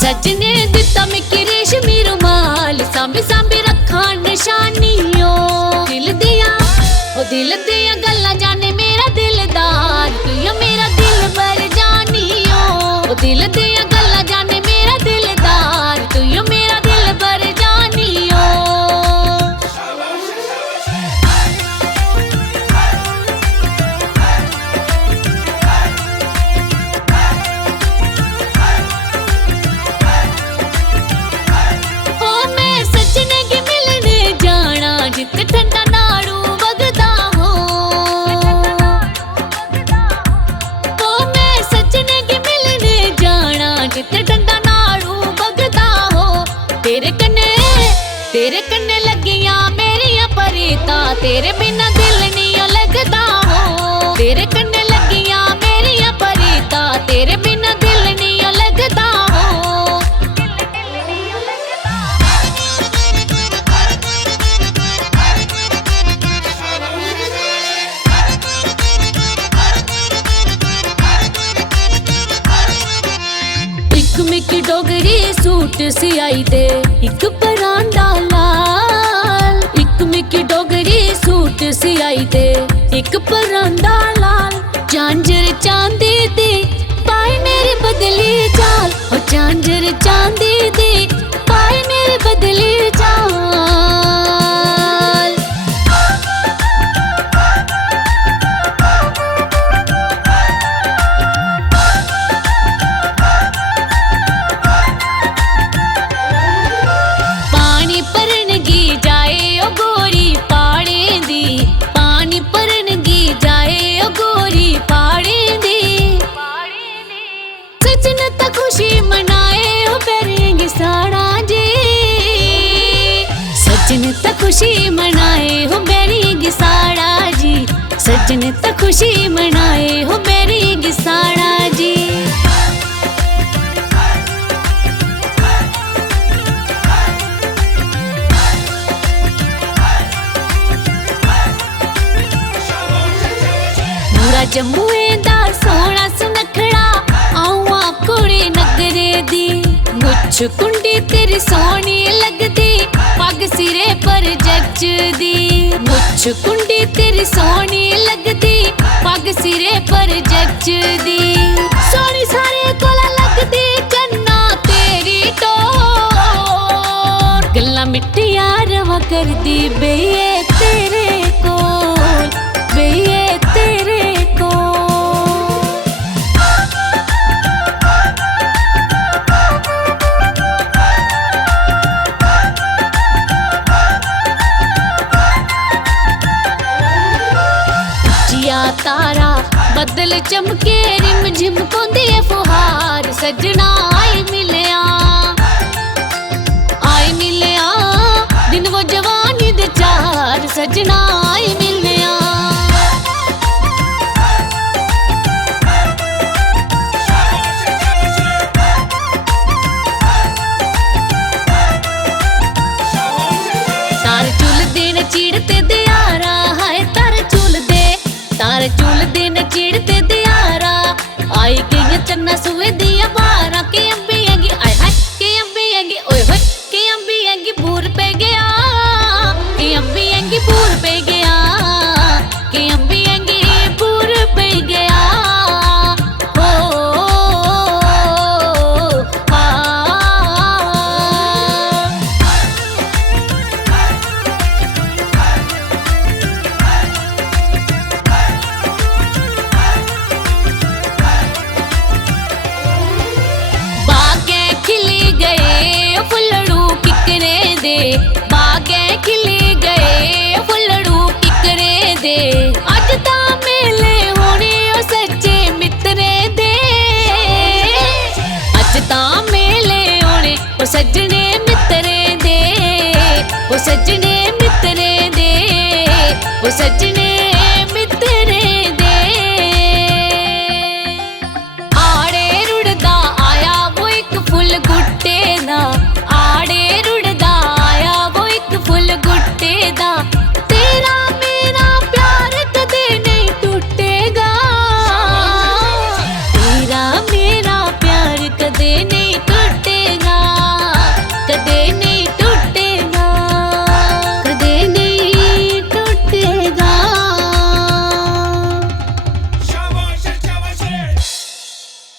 सजने दिता मिकी रेशमी रुमाल, सांभी सांभी रखा निशानियों। दिल दिया गल्ला जाने मेरा दिलदार, तू यो मेरा दिल बर जानियो। दिल दिया गल्ला जाने मेरा दिलदार, तू यो मेरा दिल बर जानियो। ओ मैं सजने की मिलने जाना, जित ठंडा नाड़ू वगदा हो। ओ मैं सजने की मिलने जाना, जित ठंडा नाड़ू वगदा हो। तेरे कन्ने लगियां मेरियां परीता, तेरे बिना दिल नहीं लगदा हो। तेरे कन्ने लगियां मेरियां परीता, तेरे बिना दिल नहीं लगदा हो। इक मिकी डोगरी सूट सियाई दे, इक परांदा लाल। इक मिकी डोगरी सूट सियाई दे, इक परांदा लाल। झांझर चांदी दी पाए मेरे बदली चाल, ओ झांझर चांदी दी पाए मेरे बदली चाल। पानी भरनगी जाए ओ गोरी पाड़े दी, पानी भरनगी जाए ओ गोरी पाड़े दी। सजन ता खुशी मनाए ओ बैरियंगी साड़ा जी। सजन ता खुशी मनाए हो बैरियंगी साड़ा जी। सजन ता खुशी मनाए हो बैरियंगी साड़ा जी। पूरा जम्मूए दा सोहना सुनखड़ा, आऊं कुड़ी नगरे दी। मुछ कुंडी तेरी सोहनी लगदी, पग सिरे पर जचदी। मुछ कुंडी तेरी सोहनी लगदी, पग सिरे पर जचदी। सोहनी सारे कोला लगदी, कन्ना तेरी टोर। गल्ला मिट्टिया रवा करदी बेइये तेरे कोल, बेइये तेरे कोल। जिया तारा बदल चमके, रिम झिम पौंदी है फुहार। सजना आई मिलिया दिन वो जवानी दे चार। सजना आई मिलिया तार चुल दिन चीड़ते दियारा, हाय तार चुल दिन चीड़ते दियारा। आई गई चन्ना सुए दिया बारा, के अम्बी आएगी आय हाय, के अम्बी आएगी ओए होए। के अम्बी आएगी बूर पे गया, के अम्बी आएगी बूर पे गया। के अम्बी आएगी बूर पे गया। हो बागे खिली गए फुल्लड़ू किकरे दे, बागे खिली गए फुल्लड़ू किकरे दे। अज ता मेले होने ओ सच्चे मित्रे दे, अज ता मेले होने ओ सजने मित्रे दे। ओ सजने मित्रे दे, ओ सजने मित्रे दे। आड़े रुड़दा आया वो एक फुल गुट्टे दा, आड़े रुड़दा आया वो एक फुल गुट्टे दा। तेरा मेरा प्यार कदे नहीं टूटेगा, तेरा मेरा प्यार कदे नहीं